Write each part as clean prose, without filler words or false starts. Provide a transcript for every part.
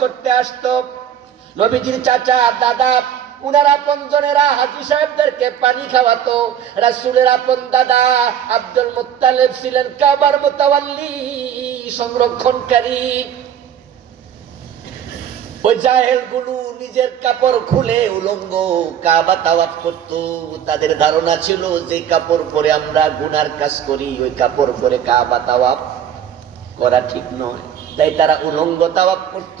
করতে আসতো। নবীজির চাচা দাদা উনারা আপনজনেরা হাজী সাহেবদেরকে পানি খাওয়াতো। রাসূলের আপন দাদা আব্দুল মুত্তালিব ছিলেন কাবার মুতাওয়াল্লি, সংরক্ষণকারী। ওই জাহেলগুলো নিজের কাপড় খুলে উলঙ্গ কাবা তাওয়াফ করত। তাদের ধারণা ছিল যে কাপড় পরে আমরা গুনার কাজ করি, ওই কাপড় পরে কাবা তাওয়াফ করা ঠিক নয়, তাই তারা উলঙ্গ তাওয়াফ করত।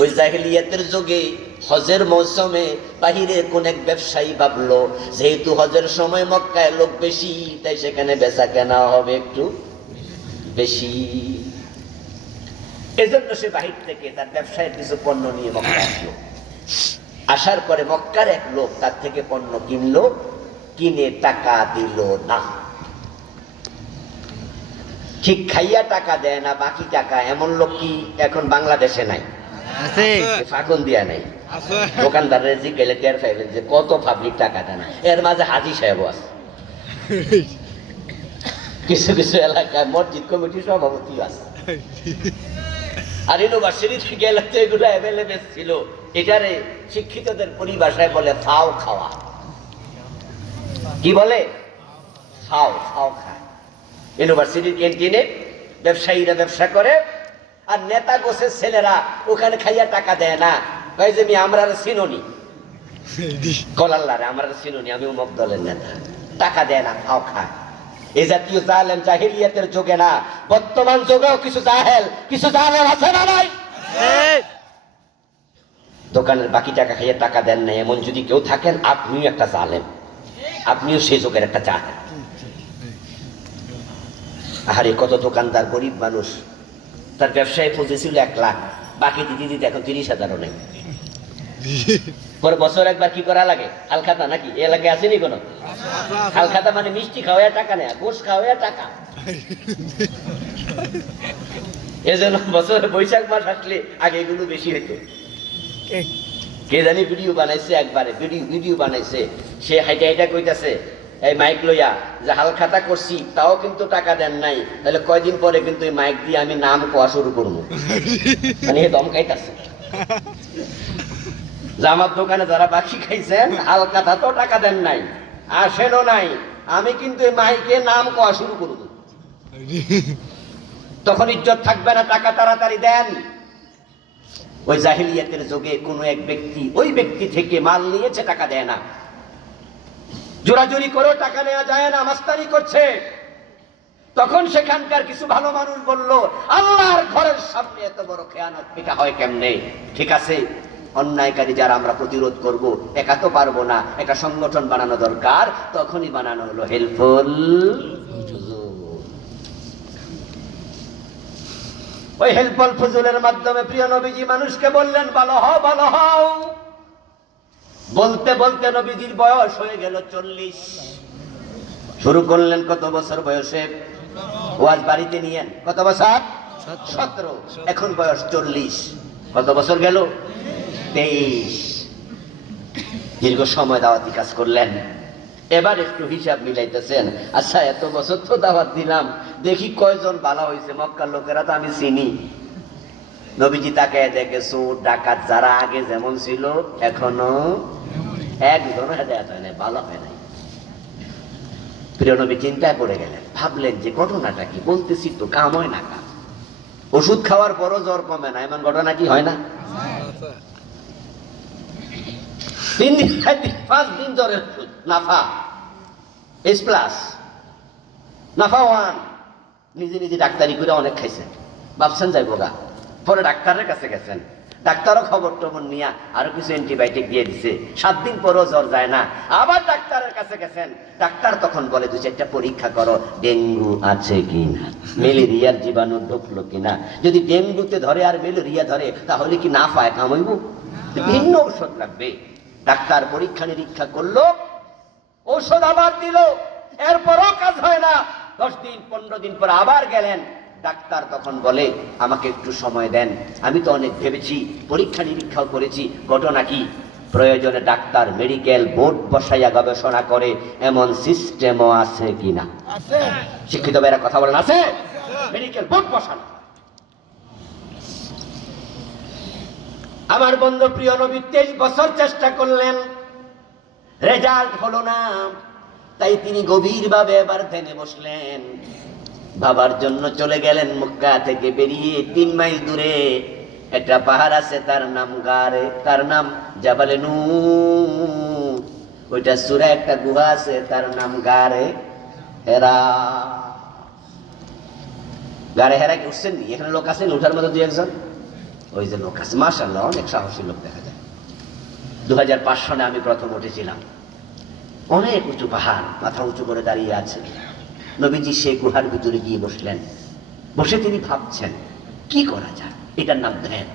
ওই জাহেলিয়াতের যুগে হজের মৌসুমে বাহিরে কোন এক ব্যবসায়ী ভাবলো যেহেতু হজের সময় মক্কায় লোক বেশি, তাই সেখানে বেচা কেনা হবে একটু বেশি। এজন্য সে বাহির থেকে তার ব্যবসায়ের কিছু পণ্য নিয়ে মক্কা আসলো। আসার পরে মক্কার এক লোক তার থেকে পণ্য কিনলো, কিনে টাকা দিল না। ঠিক খাইয়া টাকা দেয় না, বাকি টাকা। এমন লোক কি এখন বাংলাদেশে নাই? ফাগুন দিয়া নাই। দোকানদারের জিজ্ঞেলে টের পাইবেন যে কত পাবলিক টাকা দেয় না। এর মাঝে হাজী সাহেব আছে, কিছু কিছু এলাকায় মসজিদ কমিটির সভাপতি আছে। আর ইউনিভার্সিটি গেলে তো এগুলো অ্যাভেলেবেল ছিল। এটারে শিক্ষিতদের পরিভাষায় বলে ফাও খাওয়া। কি বলে? ফাও, ফাও খায়। ইউনিভার্সিটির ক্যান্টিনে ব্যবসায়ীরা ব্যবসা করে, আর নেতা গোছের ছেলেরা ওখানে খাইয়া টাকা দেয় না। ভাই যে আমরা চিনুনি কলাল্লারে, আমরা চিনুনি, আমি অমুক দলের নেতা, টাকা দেয় না, ফাও খায়। এই জাতীয় জাহেল জাহেলিয়াতের যুগে না, বর্তমান যুগেও কিছু জাহেল আছে না নাই? দোকানের বাকি টাকা খাইয়ে টাকা দেন না এমন যদি কেউ থাকেন, আপনিও একটা জালেম, আপনিও সেই যুগের একটা জাহেল। আরে কত দোকানদার গরিব মানুষ, তার ব্যবসায় পৌঁছেছিল 1 লাখ, বাকি দিতে দিতে এখন 30,000ও নেই। পরে বছর একবার কি করা লাগে? হালখাতা নাকি এ এলাকায় আসেনি কোনো? হালখাতা মানে মিষ্টি খাওয়া টাকা নেয়, গোশ খাওয়া টাকা। এজন্য বছর বৈশাখ মাস আসলে আগে এগুলো বেশি হইতো। কে জানি ভিডিও বানাইছে, একবারে ভিডিও বানাইছে, সে হাইটা হাইটা কইতাছে এই মাইক লইয়া যে হালখাতা করছি তাও কিন্তু টাকা দেন নাই, তাহলে কয়দিন পরে কিন্তু এই মাইক দিয়ে আমি নাম কোয়া শুরু করবো। মানে এ দমকাইতাছে যে আমার দোকানে যারা বাকি খাইছেন হালখাতা তো টাকা দেন নাই, আসেনও নাই, আমি কিন্তু এই মাইকে নাম কোয়া শুরু করবো। তখন ইজ্জত থাকবে না, টাকা তাড়াতাড়ি দেন। ওই জাহিলিয়াতের যুগে কোনো এক ব্যক্তি ওই ব্যক্তি থেকে মাল নিয়েছে, টাকা দেয় না, জোরাজুরি করেও টাকা নেওয়া যায় না, মাস্তানি করছে। তখন সেখানকার কিছু ভালো মানুষ বলল, আল্লাহর ঘরের সামনে এত বড় খেয়ানত এটা হয় কেমনে? ঠিক আছে, অন্যায়কারী যারা আমরা প্রতিরোধ করব, একা তো পারবো না, একটা সংগঠন বানানো দরকার। তখনই বানানো হলো হেল্পফুল। ওই হেল্পফুল ফুজুলের মাধ্যমে প্রিয় নবীজি মানুষকে বললেন ভালো হও, ভালো হও। বলতে বলতে নবীজির বয়স হয়ে গেল 40। শুরু করলেন কত বছর বয়সে? ওয়াজ বাড়িতে নিয়েন কত বছর? 17। এখন বয়স 40। কত বছর গেল? 23। দীর্ঘ সময় দাওয়াতি কাজ করলেন। এবার একটু হিসাব মিলাইতেছেন, আচ্ছা এত বছর তো দাওয়াত দিলাম, দেখি কয়জন ভালো হয়েছে। মক্কার লোকেরা তো আমি চিনি। নবীজি তাকে দেখে চোর ডাকাত যারা আগে যেমন ছিল এখনো একজন হেদায়েত হয় নাই, ভালো হয় নাই। প্রিয় নবী চিন্তায় পড়ে গেলেন, ভাবলেন যে ঘটনাটা কি? বলতেছি তো কাম হয় না, কাম। ওষুধ খাওয়ার পরও জ্বর কমে না, এমন ঘটনা কি হয় না? 3 দিন 5 দিন জ্বরের ওষুধ, নাফা S+, নাফা 1। নিজে নিজে ডাক্তারি করে অনেক খাইছেন, ভাবছেন যাইব গা। পরে ডাক্তারের কাছে গেছেন, ডাক্তারও খবর টবর নিয়ে আরো কিছু অ্যান্টিবায়োটিক দিয়ে দিছে। 7 দিন পরও জ্বর যায় না, আবার ডাক্তারের কাছে গেছেন। ডাক্তার তখন বলে 2-4টা পরীক্ষা করো, ডেঙ্গু আছে কিনা, ম্যালেরিয়ার জীবাণু ঢুকলো কিনা। যদি ডেঙ্গুতে ধরে আর ম্যালেরিয়া ধরে তাহলে কি না পায় কামাইব? ভিন্ন ঔষধ লাগবে। ডাক্তার পরীক্ষা নিরীক্ষা করলো, ঔষধ আবার দিল, এরপরও কাজ হয় না। 10 দিন 15 দিন পর আবার গেলেন। ডাক্তার তখন বলে আমাকে একটু সময় দেন, আমি তো অনেক ভেবেছি, পরীক্ষা নিরীক্ষাও করেছি, ঘটনা কি? প্রয়োজনে ডাক্তার মেডিকেল বোর্ড বসাইয়া গবেষণা করে এমন সিস্টেমও আছে কিনা। শিক্ষিত ভাইরা কথা বলেন, আছে? মেডিকেল বোর্ড বসানো। আমার বন্ধু প্রিয় নবী 23 বছর চেষ্টা করলেন, রেজাল্ট হলো না। তাই তিনি গভীরভাবে এবার ধ্যানে বসলেন। বাবার জন্য চলে গেলেন মক্কা থেকে বেরিয়ে 3 মাইল দূরে একটা পাহাড় আছে, তার নাম গারে, তার নাম জাবালে নূর। ওইটা সূরা একটা গুহা আছে, তার নাম গারে হেরা। গারে হেরা কি উঠছেন? এখানে লোক আছেন উঠার মতো 2-1 জন? ওই যে লোক আছে, মাশাআল্লাহ, অনেক সাহসী লোক দেখা যায়। 2005 সনে আমি প্রথম উঠেছিলাম। অনেক উঁচু পাহাড়, মাথা উঁচু করে দাঁড়িয়ে আছে। নবীজি সেই গুহার ভিতরে গিয়ে বসলেন। বসে তিনি ভাবছেন কি করা যায়, এটার নাম ধ্যান।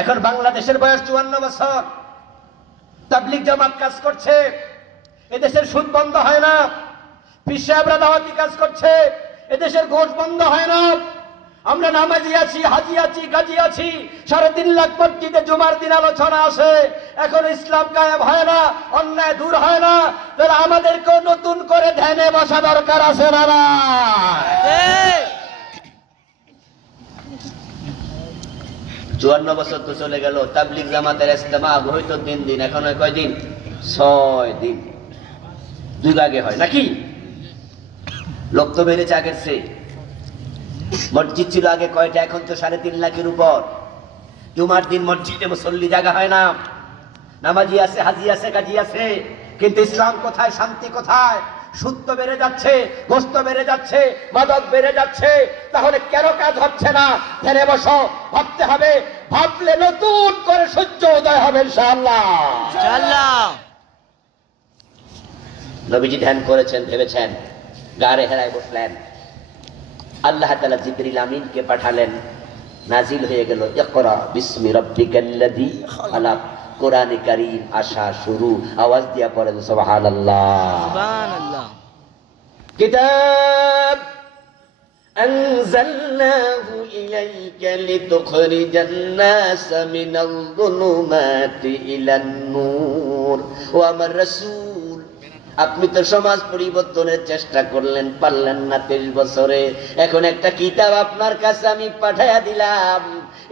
এখন বাংলাদেশের বয়স 54 বছর, তাবলীগ জামাত কাজ করছে, এদেশের সুদ বন্ধ হয় না। পীর সাহেবরা দাওয়াতি কাজ করছে, এদেশের ঘোষ বন্ধ হয় না। আমরা নামাজি আছি, হাজি আছি, গাজী আছি, 3.5 লাখ মসজিদে জুমার দিন আলোচনা আসে। এখন ইসলাম কায়েম হয় না, অন্যায় দূর হয় না। তাহলে আমাদেরকেও নতুন করে ধ্যানে বসা দরকার আছে না? 54 বছর তো চলে গেল, তাবলীগ জামাতের ইজতেমা হয়তো 3 দিন, এখন হয় কয়দিন? 6 দিন। 2 ভাগে হয় নাকি? লোক তো বেড়েছে আগের চেয়ে। মসজিদ ছিল আগে কয়টা, এখন তো 3.5 লাখের উপর। জুমার দিন মসজিদে মুসল্লি জায়গা হয় না। নামাজি আছে, হাজি আছে, গাজী আছে, কিন্তু ইসলাম কোথায়, শান্তি কোথায়? সুদ তো বেড়ে যাচ্ছে, গোস্ত বেড়ে যাচ্ছে, মাদক বেড়ে যাচ্ছে। তাহলে কেন কাজ হচ্ছে না? ধ্যানে বসো, ভাবতে হবে। ভাবলে নতুন করে সূর্য উদয় হবে ইনশাআল্লাহ। নবীজি ধ্যান করেছেন, ভেবেছেন, গারে হেরায় বসলেন। আল্লাহ তাআলা জিবরিল আমিনকে পাঠালেন, নাজিল হয়ে গেল ইকরা বিসমি রাব্বিকাল্লাযী খালাক। কোরআনে কারীম আসা শুরু, আওয়াজ দিয়া পড়েন সুবহানাল্লাহ। সুবহানাল্লাহ। কিতাব আনজালনাহু ইলাইকা লিতুখরিজান নাস মিনাল যুলুমাতি ইলান নূর। ও আমার রাসূল, আপনি তো সমাজ পরিবর্তনের চেষ্টা করলেন, পারলেন না 23 বছরে। এখন একটা কিতাব আপনার কাছে আমি পাঠাইয়া দিলাম,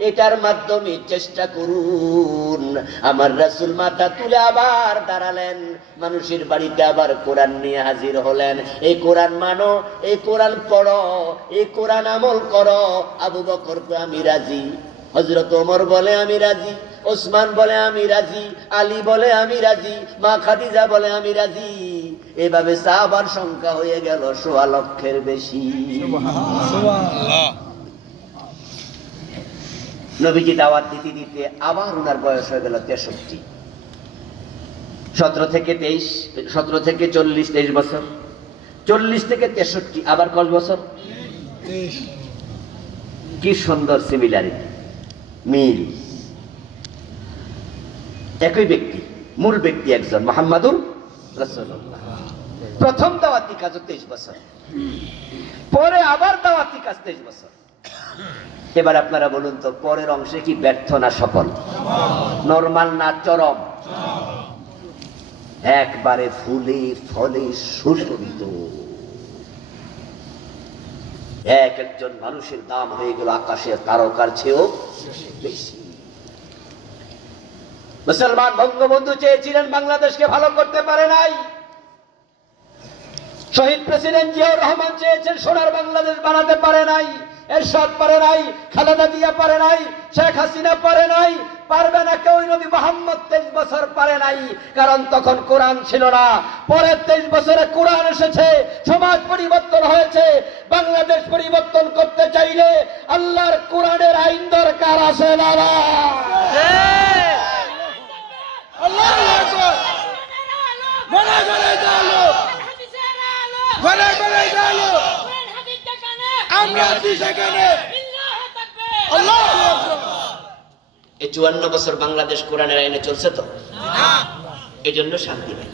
এটার মাধ্যমে চেষ্টা করুন। আমার রাসূল মাথা তুলে আবার দাঁড়ালেন, মানুষের বাড়িতে আবার কোরআন নিয়ে হাজির হলেন। এই কোরআন মানো, এই কোরআন পড়ো, এই কোরআন আমল করো। আবু বকর তো আমি রাজি, হযরত ওমর বলে আমি রাজি, ওসমান বলে আমি রাজি, আলী বলে আমি রাজি, মা খাদিজা বলে আমি রাজি। এভাবে সাহাবার সংখ্যা হয়ে গেল 1.25 লক্ষের বেশি। সুবহানাল্লাহ। নবীজি দাওয়াত দিতে দিতে আবার ওনার বয়স হয়ে গেল 63। 17 থেকে 40, 23 বছর, 40 থেকে 63, আবার কত বছর? 23। কি সুন্দর সিমিলারিটি, মিল। একই ব্যক্তি, মূল ব্যক্তি একজন, মুহাম্মাদুর রাসূলুল্লাহ। প্রথম দাওয়াতি কাজ 23 বছর, পরে আবার দাওয়াতি কাজ 23 বছর। এবার আপনারা বলুন তো, পরের অংশে কি ব্যর্থ না সফল? নরমাল না চরম? একবারে ফুলে ফলে সুশোভিত। এক একজন মানুষের দাম হয়ে গেল আকাশের তারকার চেয়েও বেশি। মুসলমান বঙ্গবন্ধু চেয়েছিলেন বাংলাদেশকে ভালো করতে পারে নাই। শহীদ প্রেসিডেন্ট জিয়াউর রহমান চেয়েছেন সোনার বাংলাদেশ বানাতে পারে নাই। এরশাদ পারে নাই, খালেদা জিয়া পারে নাই, শেখ হাসিনা পারে নাই, পারবে না কেউ। নবী মুহাম্মদ 23 বছর পারে নাই, কারণ তখন কোরআন ছিল না। পরে 23 বছরে কোরআন এসেছে, সমাজ পরিবর্তন হয়েছে। বাংলাদেশ পরিবর্তন করতে চাইলে আল্লাহর কোরআনের আইন দরকার আছে না? আল্লাহু আকবার। বলে বলে দাও, বলে বলে দাও, আমরা সেখানে আল্লাহু আকবার। এই 54 বছর বাংলাদেশ কোরআনের আইনে চলছে তো, এই জন্য শান্তি নাই,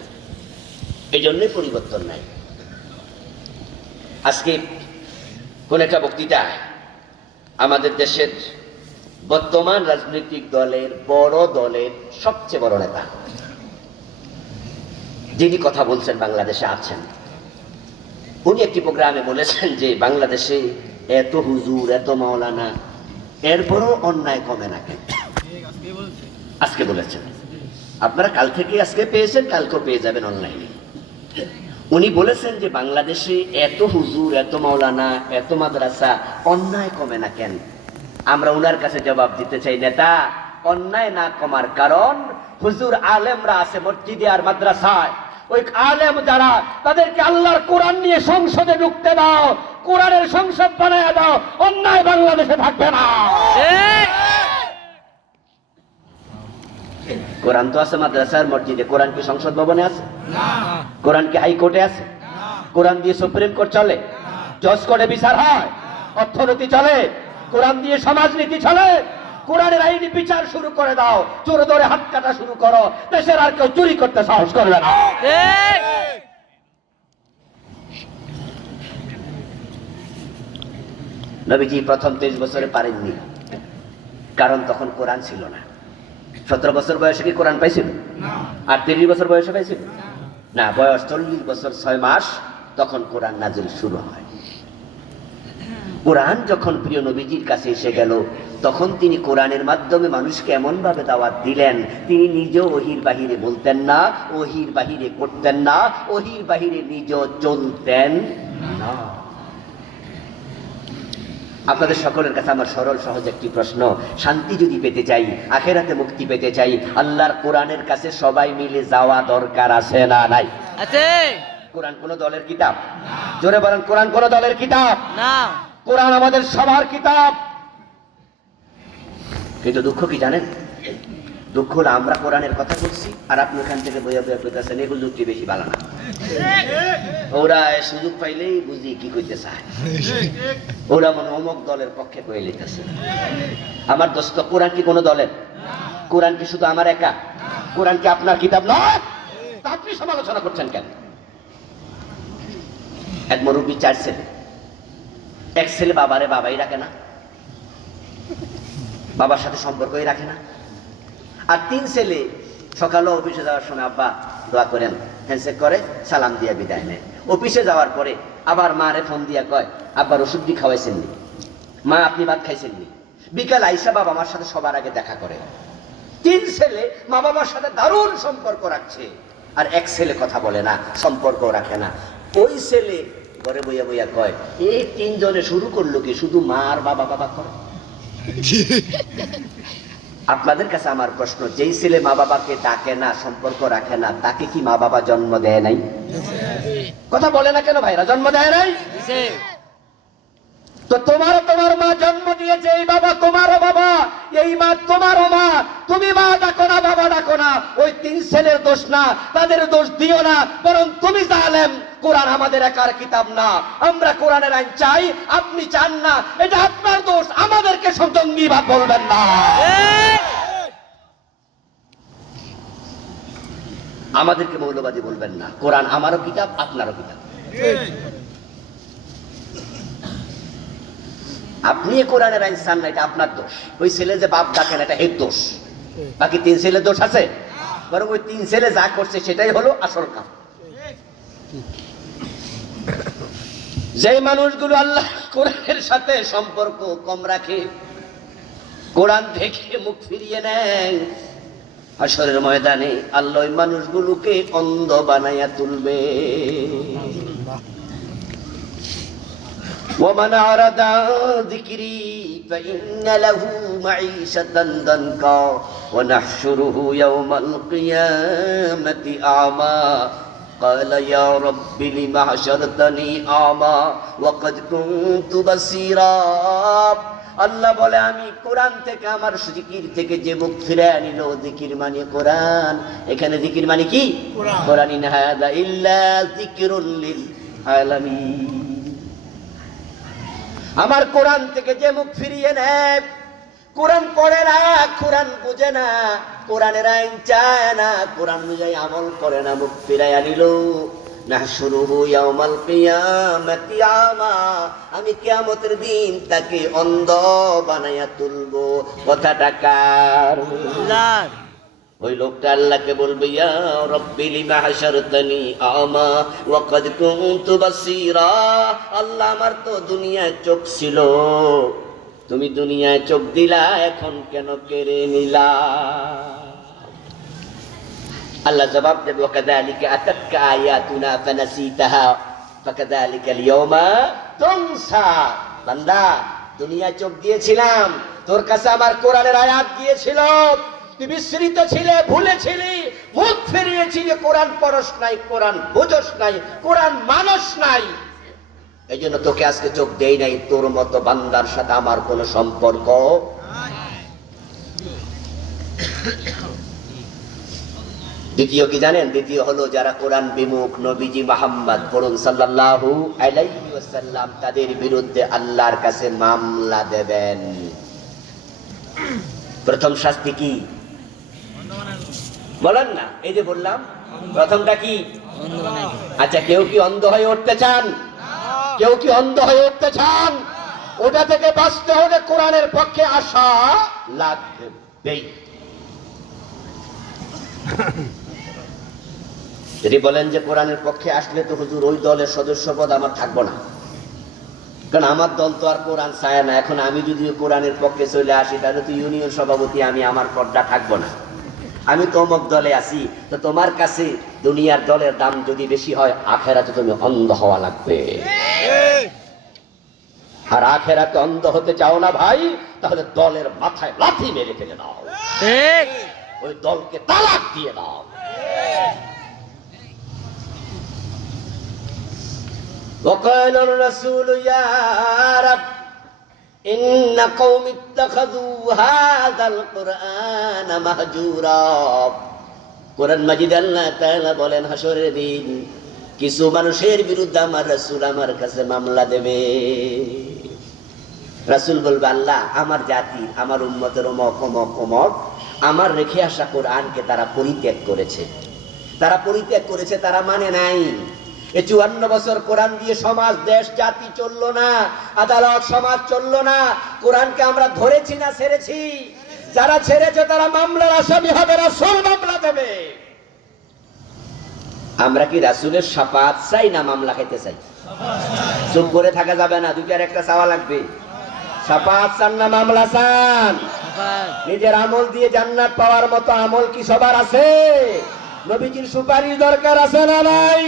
এই জন্যই পরিবর্তন নাই। আজকে কোন একটা বক্তৃতা আমাদের দেশের বর্তমান রাজনৈতিক দলের বড় দলের সবচেয়ে বড় নেতা যিনি কথা বলছেন, বাংলাদেশে আছেন, উনি একটি প্রোগ্রামে বলেছেন যে বাংলাদেশে এত হুজুর, এত মাওলানা, এরপরও অন্যায় কমে না কেন? আজকে বলেছেন, আপনারা কাল থেকে আজকে পেয়েছেন, কালকেও পেয়ে যাবেন অনলাইনে। উনি বলেছেন যে বাংলাদেশে এত হুজুর, এত মাওলানা, এত মাদ্রাসা, অন্যায় কমে না কেন? আমরা উনার কাছে জবাব দিতে চাই, নেতা, অন্যায় না কমার কারণ হুজুর আলেমরা আছে মসজিদে আর মাদ্রাসায়, ওই আলেম যারা, তাদেরকে আল্লাহর কোরআন নিয়ে সংসদে ঢুকতে দাও, কোরআনের সংসদ বানায় দাও, অন্যায় বাংলাদেশে থাকবে না। কোরআন তো আছে মাদ্রাসার মসজিদে, কোরআন কি সংসদ ভবনে আছে? কোরআন কি হাইকোর্টে আছে? কোরআন দিয়ে সুপ্রিম কোর্ট চলে, জজ কোর্টে বিচার হয়, অর্থনীতি চলে, কোরআন দিয়ে সমাজনীতি চলে। কোরআনের আইনি বিচার শুরু করে দাও, চোর ধরে হাত কাটা শুরু করো, দেশের আর কেউ চুরি করতে সাহস করবে না। নবীজি প্রথম 23 বছরে পারেননি, কারণ তখন কোরআন ছিল না। 17 বছর বয়সে কি কোরআন পাইছিল? আর 30 বছর বয়সে পাইছিল না, বয়স 40 বছর 6 মাস, তখন কোরআন নাজিল শুরু হয়। কোরআন যখন প্রিয় নবীজির কাছে এসে গেল, তখন তিনি কোরআনের মাধ্যমে মানুষকে এমন ভাবে দাওয়াত দিলেন, তিনি নিজেও ওহির বাহিরে বলতেন না, ওহির বাহিরে করতেন না, ওহির বাহিরে নিজেও চলতেন না। আপনাদের সকলের কাছে আমার সরল সহজ একটি প্রশ্ন, শান্তি যদি পেতে চাই, আখেরাতে মুক্তি পেতে চাই, আল্লাহর কোরআনের কাছে সবাই মিলে যাওয়া দরকার আছে না নাই? আছে। কোরআন কোন দলের কিতাব? জোরে বলেন, কোরআন কোন দলের কিতাব না, কোরআন আমাদের সবার কিতাব। কিন্তু দুঃখ কি জানেন? দুঃখ হলো আমরা কোরআনের কথা বলছি আর আপনি ওখান থেকে বইয়া বইয়া কইতেছেন এগুলো যুক্তি বেশি ভালো না। ওরা সুযোগ পাইলেই বুঝি কি কইতে চায়, ওরা মনে অমুক দলের পক্ষে কয়ে লিখতেছে। আমার দোস্ত, কোরআন কি কোনো দলের? কোরআন কি শুধু আমার একা? কোরআন কি আপনার কিতাব নয়? আপনি সমালোচনা করছেন কেন? এক মুরব্বী 4 ছেলে, এক ছেলে বাবারে বাবাই রাখে না, বাবার সাথে সম্পর্কই রাখে না, আর 3 ছেলে সকালে অফিসে যাওয়ার সময় আব্বা দোয়া করেন, হ্যান্ডশেক করে, সালাম দিয়ে বিদায় নেয়। অফিসে যাওয়ার পরে আবার মারে ফোন দিয়া কয়, আব্বার ওষুধ খাওয়াইছেননি, মা আপনি ভাত খাইছেননি। বিকাল আইসা বাবা মার সাথে সবার আগে দেখা করে। 3 ছেলে মা বাবার সাথে দারুণ সম্পর্ক রাখছে, আর এক ছেলে কথা বলে না, সম্পর্ক রাখে না। ওই ছেলে ঘরে বইয়া বইয়া কয়, এই 3 জনে শুরু করলো কি শুধু মা আর বাবা বাবা করে? আপনাদের কাছে আমার প্রশ্ন, যেই ছেলে মা বাবাকে ডাকে না, সম্পর্ক রাখে না, তাকে কি মা বাবা জন্ম দেয় নাই? কথা বলে না কেন ভাইরা? জন্ম দেয় নাই? তো তোমার মা জন্ম দিয়েছে, এই বাবা তোমারও বাবা, এই মা তোমারও মা, তুমি মা ডাকো না, বাবা ডাকো না, ওই 3 ছেলের দোষ না, তাদের দোষ দিও না, বরং তুমি জালেম। কোরআন আমাদের একার কিতাব না, আমরা কোরআনের আইন চাই, আপনি চান না, এটা আপনার দোষ, আমাদেরকে জঙ্গিবাদ বলবেন না, আমাদেরকে মৌলবাদী বলবেন না। কোরআন আমারও কিতাব, আপনারও কিতাব। আপনি কোরআনের আইন চান না, এটা আপনার দোষ। ওই ছেলে যে বাপ ডাকেন, এটা এর দোষ, বাকি 3 ছেলের দোষ আছে? বরং ওই 3 ছেলে যা করছে সেটাই হলো আসল কাম। যে মানুষগুলো আল্লাহ কোরআনের সাথে সম্পর্ক কম রাখে, কোরআন দেখে মুখ ফিরিয়ে নেয়, হাশরের ময়দানে আল্লাহ ওই মানুষগুলোকে অন্ধ বানাইয়া তুলবে। ومن أعرض عن ذكري فإن له معيشة ضنكا ونحشره يوم القيامة أعمى قال يا رب لم حشرتني أعمى وقد كنت بصيرا। আল্লাহ বলে, আমি কোরআন থেকে, আমার জিকির থেকে যে মুখ ফিরায় নিল, জিকির মানে কোরআন। এখানে জিকির মানে কি? কোরআন। ইন হাযা ইল্লা যিকরুল লিল আলামিন। আমার কোরআন থেকে যে মুখ ফিরিয়ে নেয়, কোরআন পড়ে না, কোরআন বুঝে না, কোরআনের আইন চায় না, কোরআন অনুযায়ী আমল করে না, মুখ ফিরাইয়া নিল, নাহশুরুহু ইয়াউমাল কিয়ামাতি আমা, আমি কিয়ামতের দিন তাকে অন্ধ বানাইয়া তুলবো। কথাটা কার? আল্লাহর। ওই লোকটা আল্লাহকে বলবে, ইয়া রাব্বি লিমা হাশারতানি আমা ওয়া ক্বাদ কুনতু বাসীরা। আল্লাহ, আমার তো দুনিয়ায় চোখ ছিল, তুমি দুনিয়ায় চোখ দিলা, এখন কেন কেড়ে নিলা? আল্লাহ জবাব দেবে, ওয়াকাযালিকা আতাতকা আয়াতুনা ফানাসিতাহা ফাকাযালিকা আল-ইয়াওমা তুনসা। বান্দা, দুনিয়ায় চোখ দিয়েছিলাম, তোর কাছে আমার কোরআনের আয়াত দিয়েছিল, তুই বিস্মৃত ছিলে, ভুলেছিলি, মুখ ফিরিয়েছিলি, কোরআন পড়স নাই, কোরআন বুঝস নাই, কোরআন মানস নাই। এই জন্য তোকে আজকে চোখ দেই নাই। তোর মতো বান্দার সাথে আমার কোনো সম্পর্ক। দ্বিতীয় কি জানেন? দ্বিতীয় হলো যারা কোরআন বিমুখ, নবীজি মুহাম্মদ বলুন সাল্লাল্লাহু আলাইহি ওয়াসাল্লাম, তাদের বিরুদ্ধে আল্লাহর কাছে মামলা দেবেন। প্রথম শাস্তি কি বলেন না? এই যে বললাম, প্রথমটা কি? আচ্ছা, কেউ কি অন্ধ হয়ে উঠতে চান? কেউ কি অন্ধ হয়ে উঠতে চান? ওটা থেকে বাঁচতে হলে কোরআনের পক্ষে আসা লাগবে। যদি বলেন যে কোরআনের পক্ষে আসলে তো হুজুর ওই দলের সদস্যপদ আমার থাকবো না, কারণ আমার দল তো আর কোরআন চায় না। এখন আমি যদি কোরআনের পক্ষে চলে আসি, তাহলে তো ইউনিয়ন সভাপতি আমি, আমার পদটা থাকবো না। আমি তো অমুক দলে আছি। তো তোমার কাছে দুনিয়ার দলের দাম যদি বেশি হয়, আখেরাতে তুমি অন্ধ হওয়া লাগবে। আর আখেরাতে অন্ধ হতে চাও না ভাই, তাহলে দলের মাথায় লাথি মেরে ফেলে দাও, ওই দলকে তালাক দিয়ে দাও। وقال الرسول يا رب إن قوم اتخذوا هذا القرآن مهجورا। কোরআন মাজিদ আল্লাহ তাআলা বলেন, হাসরের দিন কিছু মানুষের বিরুদ্ধে আমার রাসূল আমার কাছে মামলা দেবে। রাসূল বলবে, আল্লাহ, আমার জাতি, আমার উম্মতের অমুক অমুক অমুক আমার রেখে আসা কোরআনকে তারা পরিত্যাগ করেছে। তারা পরিত্যাগ করেছে, তারা মানে নাই। এই 54 বছর কোরআন দিয়ে সমাজ, দেশ, জাতি চললো না, আদালত, সমাজ চললো না। কোরআনকে আমরা ধরেছি না ছেড়েছি? যারা ছেড়েছে তারা মামলার আসামি হবে, রাসূল মামলা দেবে। আমরা কি রাসূলের শাফাআত চাই না মামলা খাইতে চাই? চুপ করে থাকা যাবে না, দুইটার একটা চাওয়া লাগবে। শাফাআত চান না মামলা চান? নিজের আমল দিয়ে জান্নাত পাওয়ার মতো আমল কি সবার আছে? নবীজির সুপারিশ দরকার আছে না নাই?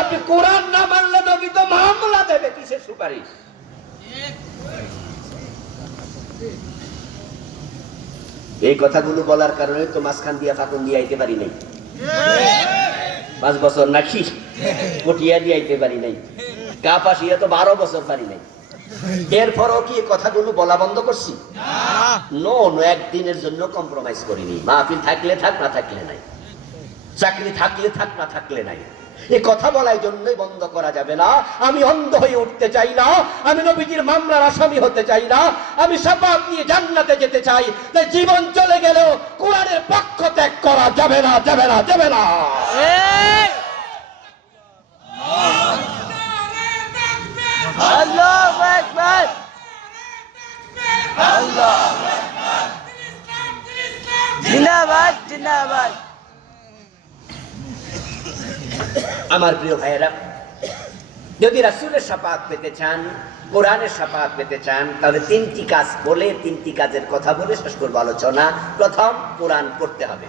আপনি কোরআন না মানলে নবী তো মামলা দেবে, কিসের সুপারিশ? এই কথাগুলো বলার কারণে তো মাঝখান দিয়া ফাঁকুন দিয়ে আইতে পারি নাই। 5 বছর নাকি পটিয়া দিয়ে আইতে পারি নাই, কাপাসিয়া তো 12 বছর পারি নাই। এরপরও কি কথাগুলো বলা বন্ধ করছি? নো, একদিনের জন্য কম্প্রোমাইজ করিনি। মাহফিল থাকলে থাক, না থাকলে নাই। চাকরি থাকলে থাক, না থাকলে নাই। এই কথা বলার জন্যই বন্ধ করা যাবে না। আমি অন্ধ হয়ে উঠতে চাই না, আমি নবীজির মামলার আসামি হতে চাই না, আমি শাফাআত নিয়ে জান্নাতে যেতে চাই। তাই জীবন চলে গেলেও কোরআনের পক্ষ ত্যাগ করা যাবে না, যাবে না, যাবে না। আল্লাহু আকবার, আল্লাহু আকবার, জিন্দাবাদ, জিন্দাবাদ। আমার প্রিয় ভাইয়েরা, যদি রাসূলের শাফাআত পেতে চান, কোরআনের শাফাআত পেতে চান, তাহলে 3টি কাজ বলে, 3টি কাজের কথা বলে শেষ করব আলোচনা। প্রথম, কোরআন পড়তে হবে।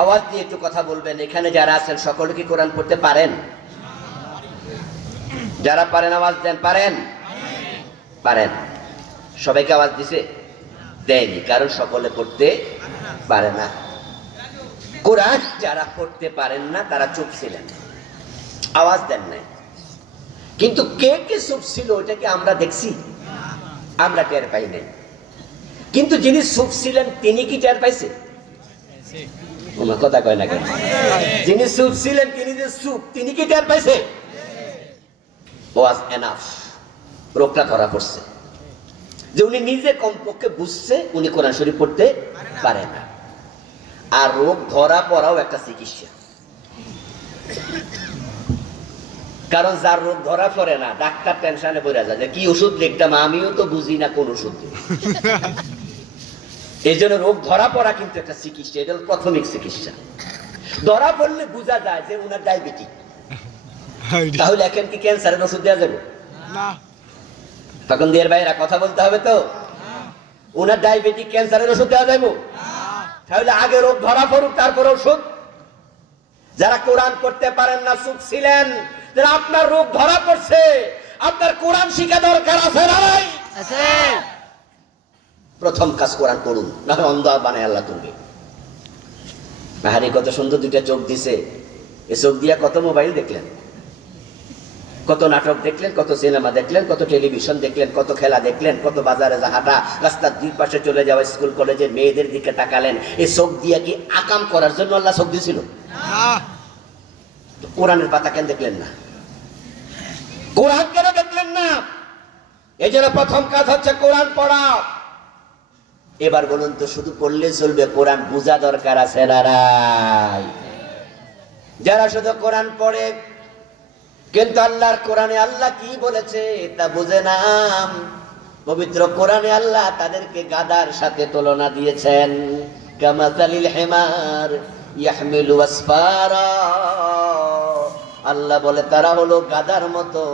আওয়াজ দিয়ে একটু কথা বলবেন। এখানে যারা আছেন সকলে কি কোরআন পড়তে পারেন? যারা পারেন আওয়াজ দেন। পারেন? পারেন। সবাইকে আওয়াজ দিছে? দেয়নি, কারণ সকলে পড়তে পারে না। কোরআন যারা পড়তে পারেন না তারা চুপ ছিলেন, আওয়াজ দেন নাই। কিন্তু কে কে চুপ ছিল ওইটাকে আমরা দেখছি? আমরা টের পাই নাই। কিন্তু যিনি চুপ ছিলেন তিনি কি টের পাইছে? কথা কয় না কেন? যিনি চুপ ছিলেন, তিনি যে চুপ, তিনি কি টের পাইছে? Was enough. রোগটা ধরা পড়ছে যে উনি নিজে কমপক্ষে বুঝছে উনি কোরআন শরীফ পড়তে পারে না। আর রোগ ধরা পড়াও একটা চিকিৎসা। কারণ যার রোগ ধরা পড়ে না, ডাক্তার টেনশনে পড়ে যায় যে কি ওষুধ লিখতাম, আমিও তো বুঝি না কোন ওষুধ। এই জন্য রোগ ধরা পড়া কিন্তু একটা চিকিৎসা, এটা প্রাথমিক চিকিৎসা। ধরা পড়লে বোঝা যায় যে উনার ডায়াবেটিক, তাহলে এখন কি ক্যান্সারের ওষুধ দেওয়া যাবে? তখন দিয়ে ভাইরা কথা বলতে হবে তো, ওনার ডায়াবেটিক ক্যান্সারের ওষুধ দেওয়া যাইব? তাহলে আগে রোগ ধরা পড়ুক তারপর ওষুধ। যারা কোরআন করতে পারেন না, চুপ ছিলেন, যারা আপনার রোগ ধরা পড়ছে, আপনার কোরআন শিখা দরকার আছে না নাই? প্রথম কাজ কোরআন পড়ুন, না হয় অন্ধ বানায় আল্লাহ তুলবে। আহারে কত সুন্দর দুইটা চোখ দিছে, এ চোখ দিয়া কত মোবাইল দেখলেন, কত নাটক দেখলেন, কত সিনেমা দেখলেন, কত টেলিভিশন দেখলেন, কত খেলা দেখলেন, কত বাজারে হাঁটা, রাস্তার দুই পাশে চলে যাওয়া, স্কুল কলেজে মেয়েদের দিকে তাকালেন। এই চোখ দিয়া কি আকাম করার জন্য আল্লাহ চোখ দিয়েছিল? কোরআনের পাতা কেন দেখলেন না? কোরআন কেন দেখলেন না? এই জন্য প্রথম কাজ হচ্ছে কোরআন পড়া। এবার বলুন তো, শুধু পড়লে চলবে? কোরআন বোঝা দরকার আছে না নাই? যারা শুধু কোরআন পড়ে কিন্তু আল্লাহর কোরআনে আল্লাহ কি বলেছে তা বুঝে না, পবিত্র কোরআনে আল্লাহ তাদেরকে গাধার সাথে তুলনা দিয়েছেন। কামাসালিল হিমার ইয়াহমিলু আসফারা, আল্লাহ বলে তারা হলো গাধার মতো।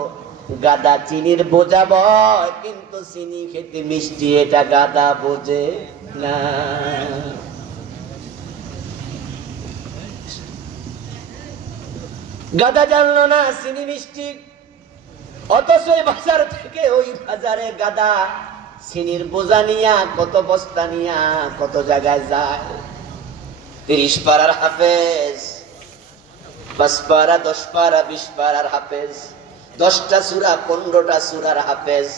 গাধা চিনির বোঝা বয়, কিন্তু চিনি খেতে মিষ্টি, এটা গাধা বোঝে না। গাধা জানলো না চিনি মিষ্টি, অথচ বাজার থেকে ওই বাজারে গাধা চিনির বোঝা নিয়া, কত বস্তা নিয়া কত জায়গায় যায়। 30 পারার হাফেজ, 5 পারা, 10 পারা, 20 পারার হাফেজ, 10টা সূরা, 15টা সূরার হাফেজ।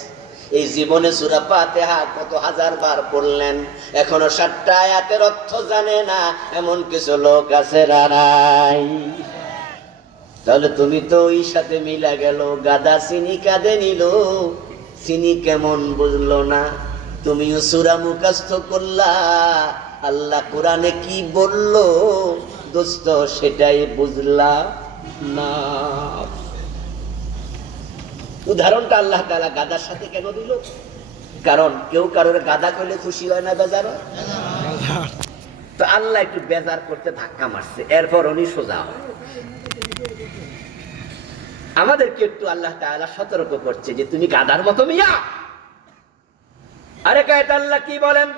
এই জীবনে সূরা ফাতিহা কত হাজার বার পড়লেন, এখনো 7টা আয়াতের অর্থ জানে না, এমন কিছু লোক আছে না নাই? তাহলে তুমি তো ওই সাথে মিলা গেল। গাদা চিনি কাঁদে নিল, চিনি কেমন বুঝলো না। তুমিও সূরা মুখস্থ করলা, আল্লাহ কোরআনে কি বললো দোস্ত সেটাই বুঝলা না। উদাহরণটা আল্লাহ তাআলা গাদার সাথে কেন দিল? কারণ কেউ কারোর গাদা করলে খুশি হয় না, বেজার হয়। তো আল্লাহ একটু বেজার করতে ধাক্কা মারছে, এরপর উনি সোজা হয়। আমাদেরকে একটু আল্লাহ তাআলা সতর্ক করছে যে তুমি গাধার মতো মিয়া। আরে কায়েত আল্লাহ কি বলেন?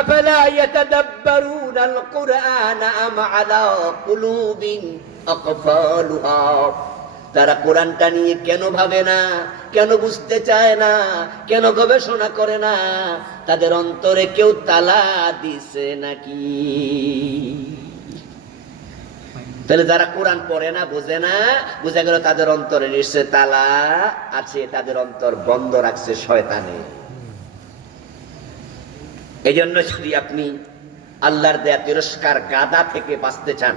আফালা ইয়াতাদাব্বারুনাল কুরআন আম আলা কুলুবিন আকফালুহা, তারা কোরআনটা নিয়ে কেন ভাবে না, কেন বুঝতে চায় না, কেন গবেষণা করে না? তাদের অন্তরে কেউ তালা দিছে নাকি? তাহলে যারা কোরআন পড়ে না, বোঝে না, বুঝা গেল তাদের অন্তরে নিশ্চয় তালা আছে, তাদের অন্তর বন্ধ রাখছে শয়তানে। এই জন্য যদি আপনি আল্লাহর দেয়া তিরস্কার গাদা থেকে বাঁচতে চান,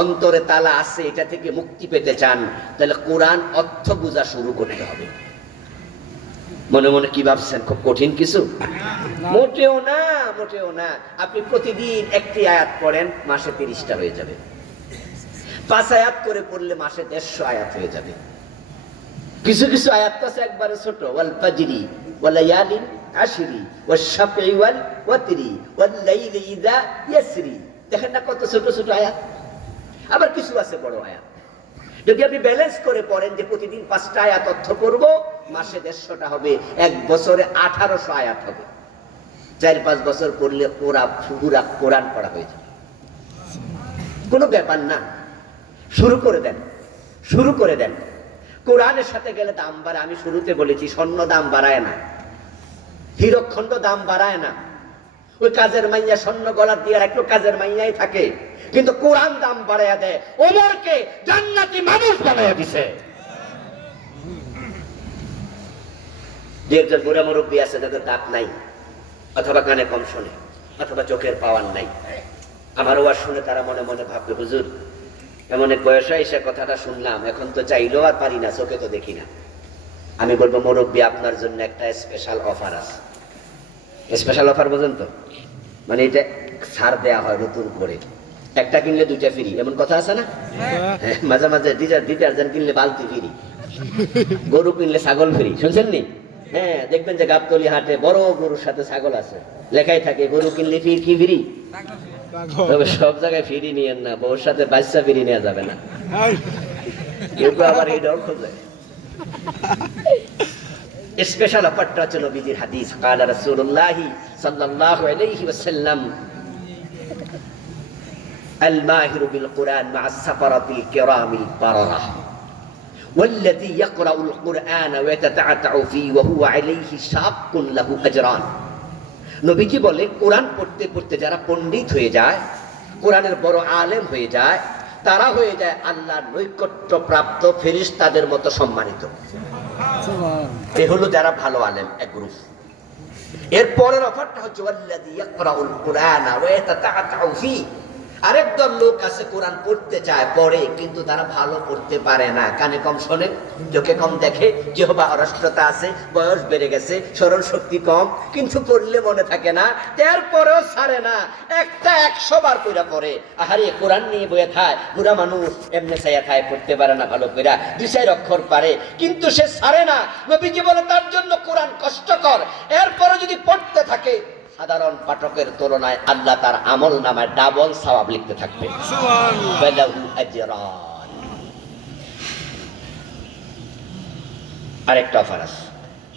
অন্তরে তালা আছে এটা থেকে মুক্তি পেতে চান, তাহলে কোরআন অর্থ বোঝা শুরু করতে হবে। মনে মনে কি ভাবছেন খুব কঠিন কিছু? মোটেও না, মোটেও না। আপনি প্রতিদিন একটি আয়াত পড়েন, মাসে 30টা হয়ে যাবে। 5 আয়াত করে পড়লে মাসে 150 আয়াত হয়ে যাবে। কিছু কিছু আয়াত তো আছে একবারে ছোট, ওয়াল ফাজরি ওয়া লায়ালিন আশরি ওয়াশ শাফঈ ওয়াল ওয়াতরি ওয়াল লাইলি ইযা ইয়াসরি। দেখেন না কত ছোট ছোট আয়াত। আবার কিছু আছে বড় আয়াত। যদি আপনি ব্যালেন্স করে পড়েন যে প্রতিদিন 5টা আয়াত অর্থ করব, মাসে 150টা হবে, এক বছরে 1800 আয়াত হবে। 4-5 বছর পড়লে পুরা কোরআন পড়া হয়ে যাবে। কোনো ব্যাপার না, শুরু করে দেন, শুরু করে দেন। কোরআনের সাথে গেলে দাম বাড়ায়। আমি শুরুতে বলেছি স্বর্ণ দাম বাড়ায় না, হীরকখণ্ড দাম বাড়ায় না। ওই কাজের মাইয়া স্বর্ণ গলার দিয়ে একটু কাজের মাইয়াই থাকে, কিন্তু কোরআন দাম বাড়াইয়া দেয়। ওমরকে জান্নাতি মানুষ বানাইয়া দিছে। যে একজন বুড়া মুরব্বী আছে যাদের দাঁত নাই, অথবা কানে কম শোনে, অথবা চোখের পাওয়ার নাই, আমার ওয়াজ শুনে তারা মনে মনে ভাববে, হুজুর এমন এক বয়সে এসে কথাটা শুনলাম, এখন তো চাইলেও আর পারি না, চোখে তো দেখি না। আমি বলবো, মুরব্বী আপনার জন্য একটা স্পেশাল অফার আছে। স্পেশাল অফার বোঝেন তো? মানে এটা ছাড় দেয়া হয় নতুন করে, একটা কিনলে 2টা ফ্রি, এমন কথা আছে না? মাঝে মাঝে ডিটারজেন্ট কিনলে বালতি ফ্রি, গরু কিনলে ছাগল ফ্রি, শুনছেন নি? হ্যাঁ, দেখবেন যে গাবতলি হাটে বড় গরুর সাথে ছাগল আছে, লেখাই থাকে গরু কিনলে কি ফ্রি। তবে সব জায়গায় ফ্রি নিয়েন না, বউর সাথে বাচ্চা ফ্রি নেওয়া যাবে না। কেউ আবার এই ডর খোঁজে। স্পেশাল অফারটা হচ্ছে নবীজির হাদিস, কালা রাসূলুল্লাহ সাল্লাল্লাহু আলাইহি ওয়াসাল্লাম আল মাহিরু বিল কুরআন মা'আস সাফারাতিল কিরামিল বারারাহ والذي يقرأ القرآن ويتتعتع فيه وهو عليه شاق له أجران। নবীজি বলে কোরআন পড়তে পড়তে যারা পণ্ডিত হয়ে যায়, কোরআনের বড় আলেম হয়ে যায়, তারা হয়ে যায় আল্লাহর নৈকট্য প্রাপ্ত ফেরেশতাদের মতো সম্মানিত। এ হলো যারা ভালো আলেম, এক গ্রুপ। এর পরের অফারটা হচ্ছে ওয়াল্লাযী ইয়াকরাউল কুরআনা ওয়া ইয়াতাতাআউ ফীহি। আরেক দল লোক আছে কোরআন পড়তে চায়, পড়ে, কিন্তু তারা ভালো পড়তে পারে না। কানে কম শোনে, চোখে কম দেখে, জিহ্বা অরষ্টতা আছে, বয়স বেড়ে গেছে, স্মরণ শক্তি কম, কিন্তু পড়লে মনে থাকে না, তারপরেও ছাড়ে না। একটা 100 বার কইরা পড়ে। আহারে কোরআন নিয়ে বইয়া থায়, বুড়া মানুষ এমনি চাইয়া থায়, পড়তে পারে না ভালো কইরা, 2-4 অক্ষর পারে, কিন্তু সে ছাড়ে না। নবীজি বলে তার জন্য কোরআন কষ্টকর। এরপরে যদি পড়তে থাকে, সাধারণ পাঠকের তুলনায় আল্লাহ তার আমল নামায় ডাবল সওয়াব লিখতে থাকবে। আরেকটা অফার আছে,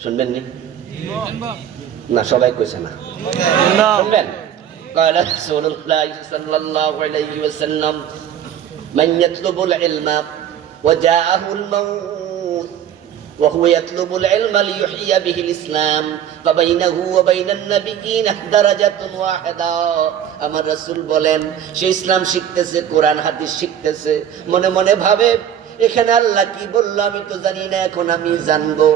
শুনবেন নি? না, সবাই কইছে না, শুনবেন? قال رسول الله صلى الله عليه وسلم من يطلب العلم وجاءه الموت وهو يطلب العلم ليحيي به الإسلام فبينه وبين النبيين درجة واحدة। আমার রাসূল বলেন, সে ইসলাম শিখতেছে, কোরআন হাদিস শিখতেছে, মনে মনে ভাবে এখানে আল্লাহ কি বললো আমি তো জানি না, এখন আমি জানবো।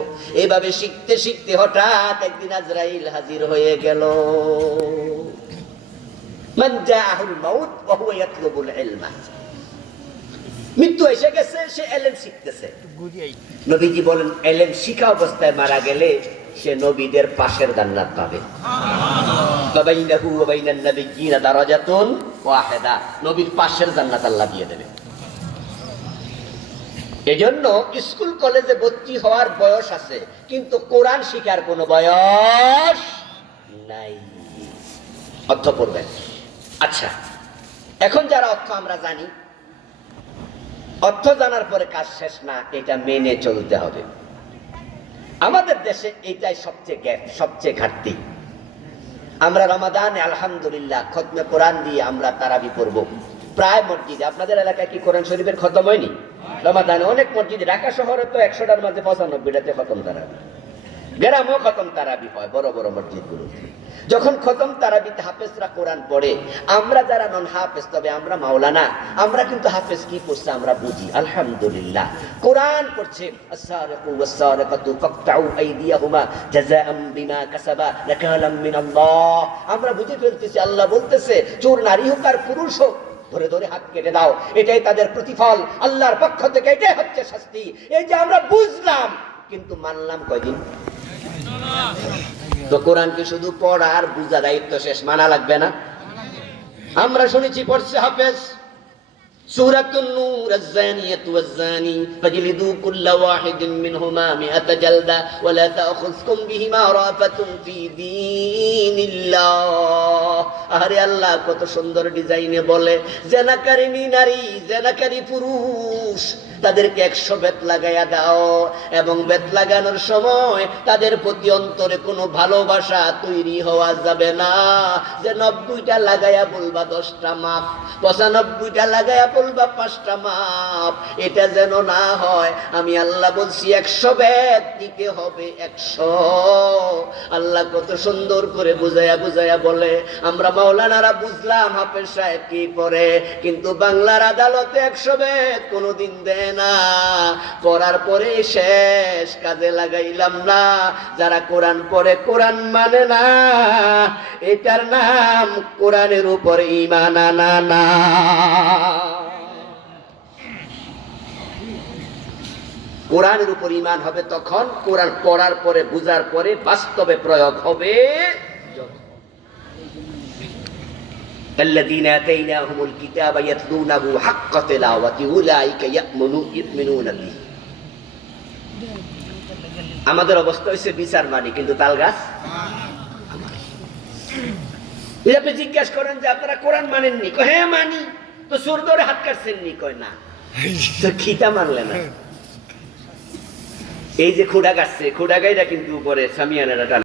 এইভাবে শিখতে শিখতে হঠাৎ একদিন আজরাইল হাজির হয়ে গেল। মান জাআহুল মাউত ওয়া হুয়া ইয়াতলুবুল ইলমা, মৃত্যু এসে গেছে, সে এলেম শিখতেছে। নবীজি বলেন এলেম শিখা অবস্থায় মারা গেলে সে নবীদের পাশের জান্নাত পাবে। বাইনাহু ওয়া বাইনান নাবিয়্যিনা দারাজাতুন ওয়াহিদা, নবীর পাশের জান্নাত আল্লাহ দিয়ে দেবে। এজন্য স্কুল কলেজে ভর্তি হওয়ার বয়স আছে, কিন্তু কোরআন শিখার কোনো বয়স নাই। অর্থ পড়বেন। আচ্ছা, এখন যারা অর্থ আমরা জানি, অর্থ জানার পরে কাজ শেষ না, এটা মেনে চলতে হবে। আমাদের দেশে এইটাই সবচেয়ে গ্যাপ, সবচেয়ে ঘাটতি। আমরা রমাদানে আলহামদুলিল্লাহ খতমে কোরআন দিয়ে আমরা তারাবি পড়ব প্রায় মসজিদে। আপনাদের এলাকায় কি কোরআন শরীফের খতম হয়নি? রমাদানে অনেক মসজিদে, ঢাকা শহরে তো 100টার মধ্যে 95টাতে খতম তারাবি। গ্রামেও খতম তারাবি হয় বড় বড় মসজিদগুলোতে। যখন খতম তারাবিতে হাফেজরা কোরআন পড়ে, আমরা যারা নন হাফেজ, তবে আমরা মাওলানা, আমরা কিন্তু হাফেজ কি পড়ছে আমরা বুঝি। আলহামদুলিল্লাহ কোরআন পড়ছে, আস-সারিকু ওয়াস-সারিকাতু ফাকতাউ আইদিয়াহুমা জাযাআম বিমা কাসাবা নাকালাম মিনাল্লাহ। আমরা বুঝে ফেলতেছি আল্লাহ বলতেছে চোর নারী হোক আর পুরুষ হোক, ধরে ধরে হাত কেটে দাও, এটাই তাদের প্রতিফল আল্লাহর পক্ষ থেকে, এটাই হচ্ছে শাস্তি। এই যে আমরা বুঝলাম, কিন্তু মানলাম কয়দিন? তো কোরআনকে শুধু পড়ার বুঝা দায়িত্ব শেষ, মানা লাগবে না? আমরা শুনেছি পড়ছে হাফেজ সূরাতুন নূর, আয-যানিয়াতু ওয়াজ-যানি ফাজলিদু কুল্লা ওয়াহিদিন মিনহুমা মিআতা জালদা ওয়া লা তা'খুযকুম বিহিমা রাফাতুন ফি দীনিল্লাহ। আরে আল্লাহ কত সুন্দর ডিজাইনে বলে, জেনাকারিনী নারী, জেনাকারী পুরুষ, তাদেরকে 100 বেত লাগাইয়া দাও, এবং বেত লাগানোর সময় তাদের প্রতি অন্তরে কোনো ভালোবাসা তৈরি হওয়া যাবে না। যে 90টা লাগাইয়া বলবা 10টা মাফ, 95টা লাগাইয়া বলবা 5টা মাফ, এটা যেন না হয়। আমি আল্লাহ বলছি 100 বেত দিতে হবে, 100। আল্লাহ কত সুন্দর করে বুঝাইয়া বুঝাইয়া বলে। আমরা মাওলানারা বুঝলাম হাফেজ সাহেব কি পড়ে, কিন্তু বাংলার আদালতে 100 বেত কোনোদিন দেয় না। পড়ার পরে শেষ, কাজে লাগাইলাম না। যারা কোরআন পড়ে কোরআন মানে না, এটার নাম কোরআনের উপর ঈমান আনা না। কোরআনের উপর ঈমান হবে তখন কোরআন পড়ার পরে, বুঝার পরে বাস্তবে প্রয়োগ হবে। الذين آتيناهم الكتاب يتلونه حق تلاوته أولئك يؤمنون به। আমাদের অবস্থা হইছে বিচার মানি, কিন্তু তাল গাছ। আপনি জিজ্ঞাসা করেন যে আপনারা কোরআন মানেননি? হ্যাঁ মানি। তো সুর ধরে হাত কাটছেননি? কয় না। তো খিতা মানলে না। এই যে খোডা গাছছে খোডা গাইরা কিন্তু উপরে সামিয়ানাটা টান